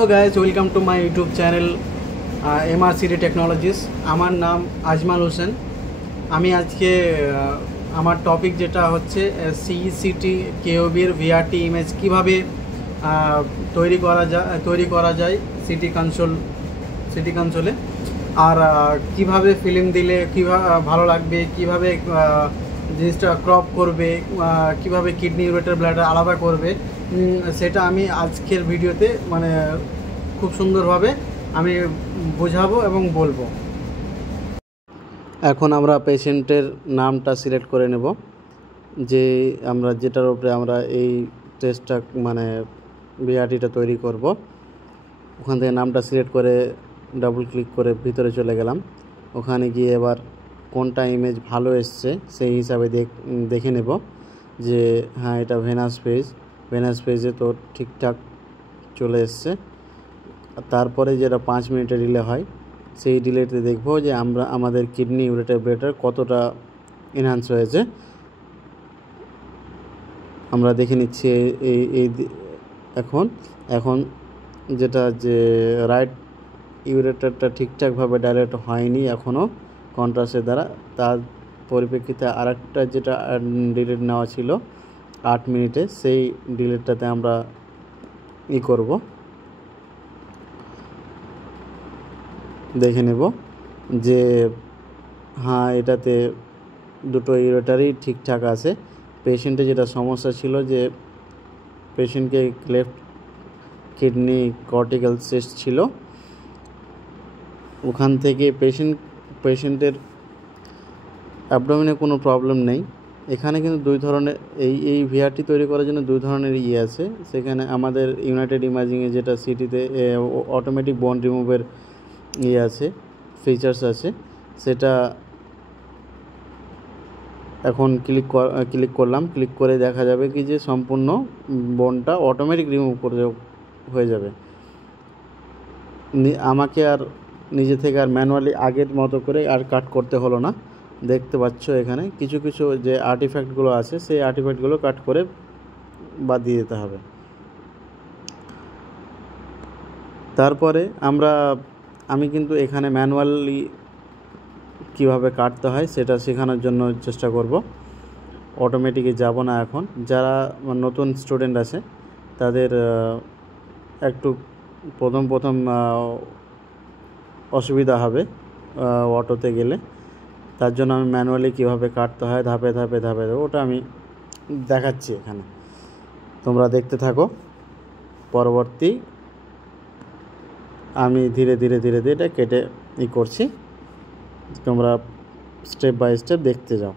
Hello guys, welcome to my YouTube channel MRCD technologies. আমার নাম আজমাল হোসেন। আমি আজকে আমার টপিক যেটা হচ্ছে CECT কেওবির ভিআরটি ইমেজ কিভাবে তৈরি করা যায় সিটি কনসোলে, আর কিভাবে ফিল্ম দিলে কিভাবে ভালো লাগবে, কিভাবে জিনিসটা ক্রপ করবে, কিভাবে কিডনি ইউরেটার ব্লাডার আলাদা করবে, সেটা আমি আজকের ভিডিওতে খুব সুন্দরভাবে আমি বোঝাবো এবং বলবো। এখন আমরা পেশেন্টের নামটা সিলেক্ট করে নেব, যে আমরা যেটার উপরে আমরা এই টেস্টটা ভিআরটিটা তৈরি করব। ওখান থেকে নামটা সিলেক্ট করে ডাবল ক্লিক করে ভিতরে চলে গেলাম। ওখানে গিয়ে এবার কোনটা ইমেজ ভালো এসছে সেই হিসাবে দেখে নেব যে হ্যাঁ, এটা ভেনাস পেজে তো ঠিকঠাক চলে এসছে। তারপরে যেটা 5 মিনিটে ডিলে হয়, সেই ডিলেতে দেখব যে আমাদের কিডনি ইউরেটার ব্লাডার কতটা এনহান্স হয়েছে। আমরা দেখে নিচ্ছি এই এখন যেটা যে রাইট ইউরেটারটা ঠিকঠাকভাবে ডাইলেট হয়নি এখনও কন্ট্রাস্টের দ্বারা। তার পরিপ্রেক্ষিতে আরেকটা যেটা ডিলেট নেওয়া ছিল 8 মিনিটে, সেই ডিলেটটাতে আমরা করব, দেখে নেব যে হ্যাঁ, এটাতে দুটো ইউরেটারই ঠিকঠাক আছে। পেশেন্টের যেটা সমস্যা ছিল যে পেশেন্টকে লেফট কিডনি কর্টিক্যাল সিস্ট ছিল, ওখান থেকে পেশেন্টের অ্যাবডোমেনে কোনো প্রবলেম নেই। এখানে কিন্তু দুই ধরনের এই ভিআরটি তৈরি করার জন্য দুই ধরনের আছে। সেখানে আমাদের ইউনাইটেড ইমাজিংয়ে যেটা সিটিতে অটোমেটিক বোন রিমুভের আছে, ফিচার্স আছে, সেটা এখন ক্লিক করলাম। ক্লিক করে দেখা যাবে কি যে সম্পূর্ণ বোনটা অটোমেটিক রিমুভ হয়ে যাবে। আমাকে আর নিজে থেকে আর ম্যানুয়ালি আগের মতো করে আর কাট করতে হলো না। দেখতে পাচ্ছ এখানে কিছু যে আর্টিফ্যাক্টগুলো আছে, সেই আর্টিফ্যাক্টগুলো কাট করে বাদ দিয়ে দিতে হবে। তারপরে আমি কিন্তু এখানে ম্যানুয়ালি কিভাবে কাটতে হয় সেটা শেখানোর জন্য চেষ্টা করব। অটোমেটিকে যাব না। এখন যারা নতুন স্টুডেন্ট আছে তাদের একটু প্রথম অসুবিধা হবে অটোতে গেলে। তার জন্য আমি ম্যানুয়ালি কিভাবে কাটতে হয় ধাপে ধাপে ওটা আমি দেখাচ্ছি এখানে, তোমরা দেখতে থাকো। পরবর্তী আমি ধীরে ধীরে এটা কেটে করছি, তোমরা স্টেপ বাই স্টেপ দেখতে যাও।